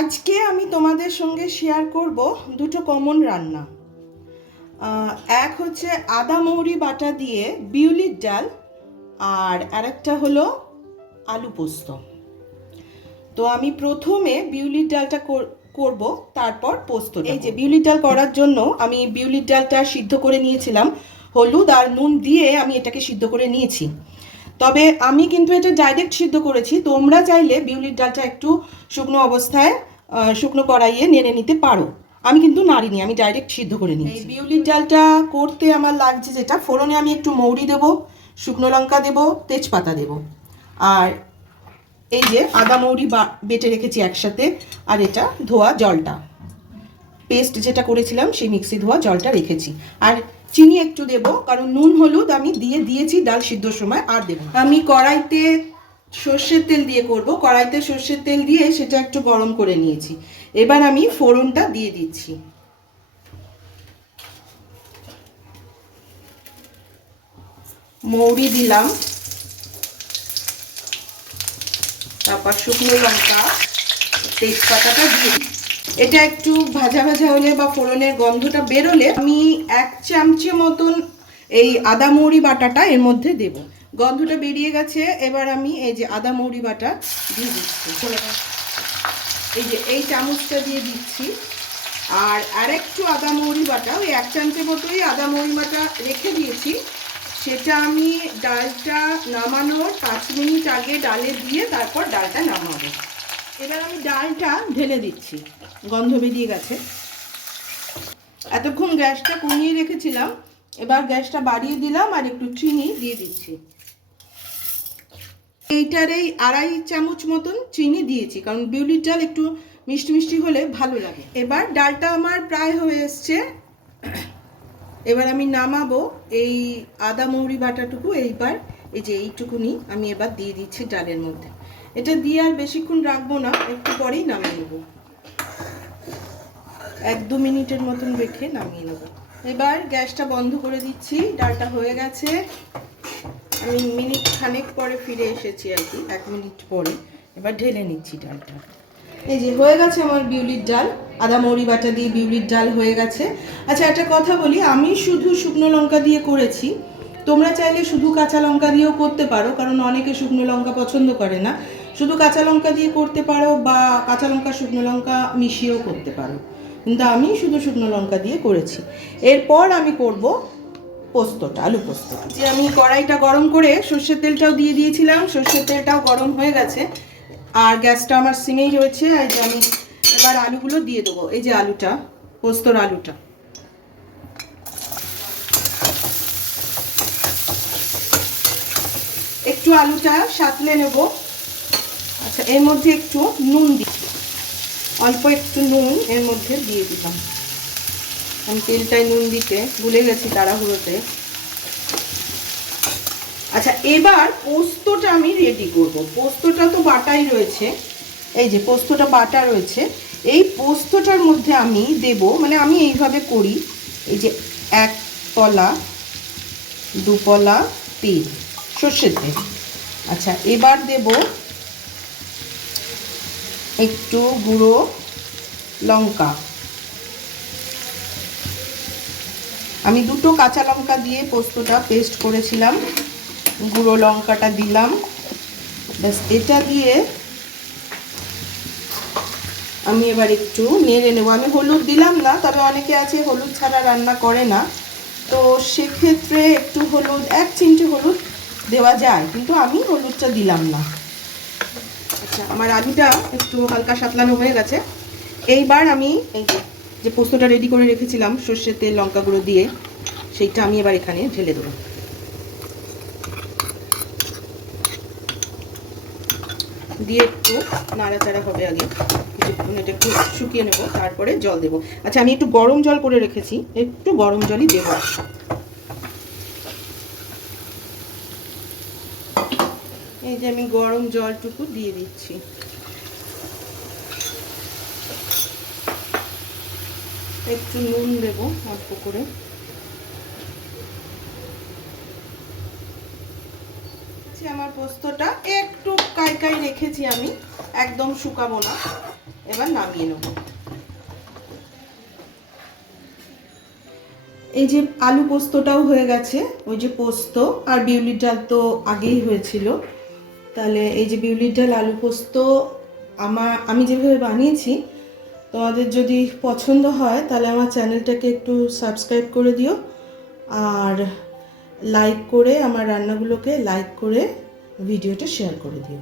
আজকে আমি তোমাদের সঙ্গে শেয়ার করব দুটো কমন রান্না। এক হচ্ছে আদা মৌরি বাটা দিয়ে বিউলির ডাল, আর আরেকটা হলো আলু পোস্ত। তো আমি প্রথমে বিউলির ডালটা করব, তারপর পোস্ত। এই যে বিউলির ডাল করার জন্য আমি বিউলির ডালটা সিদ্ধ করে নিয়েছিলাম, হলুদ আর নুন দিয়ে আমি এটাকে সিদ্ধ করে নিয়েছি। তবে আমি কিন্তু এটা ডাইরেক্ট সিদ্ধ করেছি, তোমরা চাইলে বিউলির ডালটা একটু শুকনো অবস্থায় শুকনো কড়াইয়ে নেড়ে নিতে পারো। আমি কিন্তু নাড়িনি, আমি ডাইরেক্ট সিদ্ধ করে নিই। এই বিউলির ডালটা করতে আমার লাগছে যেটা, ফোড়নে আমি একটু মৌরি দেবো, শুকনো লঙ্কা দেবো, তেজপাতা দেবো, আর এই যে আদা মৌরি বেটে রেখেছি একসাথে, আর এটা ধোয়া জলটা, পেস্ট যেটা করেছিলাম সেই মিক্সি ধোয়া জলটা রেখেছি। আর চিনি একটু দেবো, কারণ নুন হলুদ আমি দিয়েছি ডাল সিদ্ধর সময়, আর দেবো। আমি কড়াইতে সর্ষের তেল দিয়ে করব, কড়াইতে সর্ষের তেল দিয়ে সেটা একটু গরম করে নিয়েছি। এবার আমি ফোড়নটা দিয়ে দিচ্ছি। মৌরি দিলাম, তারপর শুকনো লঙ্কা, তেজপাতাটা দিয়ে এটা একটু ভাজা ভাজা হলে বা ফোড়নের গন্ধটা বেরোলে আমি 1 চামচে মতন এই আদা মৌরি বাটাটা এর মধ্যে দেব। গন্ধটা বেরিয়ে গেছে, এবার আমি এই যে আদা মৌরি বাটা দিয়ে দিচ্ছি, এই যে এই চামচটা দিয়ে দিচ্ছি। আর আরেকটু আদা মৌরি বাটা, ওই 1 চামচের মতোই আদা মৌরি বাটা রেখে দিয়েছি, সেটা আমি ডালটা নামানোর 5 মিনিট আগে ডালে দিয়ে তারপর ডালটা নামাবো। এবার আমি ডালটা ঢেলে দিচ্ছি, গন্ধ বেরিয়ে গেছে। এতক্ষণ গ্যাসটা কমিয়ে রেখেছিলাম, এবার গ্যাসটা বাড়িয়ে দিলাম আর একটু চিনি দিয়ে দিচ্ছি। এইটার এই 2.5 চামচ মতন চিনি দিয়েছি, কারণ বিউলির ডাল একটু মিষ্টি মিষ্টি হলে ভালো লাগে। এবার ডালটা আমার প্রায় হয়ে এসছে, এবার আমি নামাবো। এই আদা মৌরি বাটাটুকু এইবার এই যে এইটুকুনি আমি এবার দিয়ে দিচ্ছি ডালের মধ্যে। এটা দিয়ে আর বেশিক্ষণ রাখবো না, একটু পরেই নামিয়ে নেবো, 1-2 মিনিটের মতন রেখে নামিয়ে নেবো। এবার গ্যাসটা বন্ধ করে দিচ্ছি, ডালটা হয়ে গেছে। আমি মিনিট খানেক পরে ফিরে এসেছি আর কি, 1 মিনিট পরে। এবার ঢেলে নিচ্ছি ডালটা। এই যে হয়ে গেছে আমার বিউলির ডাল, আদা মৌরি বাটা দিয়ে বিউলির ডাল হয়ে গেছে। আচ্ছা, একটা কথা বলি, আমি শুধু শুকনো লঙ্কা দিয়ে করেছি, তোমরা চাইলে শুধু কাঁচা লঙ্কা দিয়েও করতে পারো, কারণ অনেকে শুকনো লঙ্কা পছন্দ করে না। শুধু কাঁচা লঙ্কা দিয়ে করতে পারো, বা কাঁচা লঙ্কা শুকনো লঙ্কা মিশিয়েও করতে পারো, কিন্তু আমি শুধু শুকনো লঙ্কা দিয়ে করেছি। এরপর আমি করব পোস্তটা, আলু পোস্ত। যে আমি কড়াইটা গরম করে সর্ষের তেলটাও দিয়ে দিয়েছিলাম, সর্ষের তেলটাও গরম হয়ে গেছে, আর গ্যাসটা আমার সিমেই রয়েছে। এই যে আমি এবার আলুগুলো দিয়ে দেবো, এই যে আলুটা, পোস্তর আলুটা। একটু আলুটা সাঁতলে নেব। আচ্ছা, এর মধ্যে একটু নুন দিই, অল্প একটু নুন এর মধ্যে দিয়ে দিলাম। আমি তেলটায় নুন দিতে ভুলে গেছি তাড়াহুড়োতে। আচ্ছা, এবার পোস্তটা আমি রেডি করব। পোস্তটা তো বাটাই রয়েছে, এই যে পোস্তটা বাটা রয়েছে, এই পোস্তটার মধ্যে আমি দেব, মানে আমি এইভাবে করি, এই যে 1 পলা 2 পলা তেল, সর্ষের তেল। আচ্ছা, এবার দেব একটু গুঁড়ো লঙ্কা, আমি 2টো কাঁচা লঙ্কা দিয়ে পোস্তটা পেস্ট করেছিলাম, গুঁড়ো লঙ্কাটা দিলাম। ব্যাস, এটা দিয়ে আমি এবার একটু নেড়ে নেব। আমি হলুদ দিলাম না, তবে অনেকে আছে হলুদ ছাড়া রান্না করে না, তো সেক্ষেত্রে একটু হলুদ, 1 চিমটে হলুদ দেওয়া যায়, কিন্তু আমি হলুদটা দিলাম না। আচ্ছা, আমার আলুটা একটু হালকা সাতলানো হয়ে গেছে। এইবার আমি এই যে পোস্তটা রেডি করে রেখেছিলাম সর্ষের তেল লঙ্কা গুঁড়ো দিয়ে, সেইটা আমি এবার এখানে ঢেলে দেবো। দিয়ে একটু নাড়াচাড়া হবে, আগে এটা একটু শুকিয়ে নেব, তারপরে জল দেব। আচ্ছা, আমি একটু গরম জল করে রেখেছি, একটু গরম জলই দেব। এই যে আমি গরম জলটুকু দিয়ে দিচ্ছি। একটু নুন দেব অল্প করে। আমার পোস্তটা একটু কাই রেখেছি আমি, একদম শুকাবো না। এবার নামিয়ে নেব। এই যে আলু পোস্তটাও হয়ে গেছে, ওই যে পোস্ত আর বিউলির ডাল তো আগেই হয়েছিল। তাহলে এই যে বিউলির ডাল আলু পোস্ত আমি যেভাবে বানিয়েছি, তোমাদের যদি পছন্দ হয় তাহলে আমার চ্যানেলটাকে একটু সাবস্ক্রাইব করে দিও, আর লাইক করে আমার রান্নাগুলোকে লাইক করে ভিডিওটা শেয়ার করে দিও।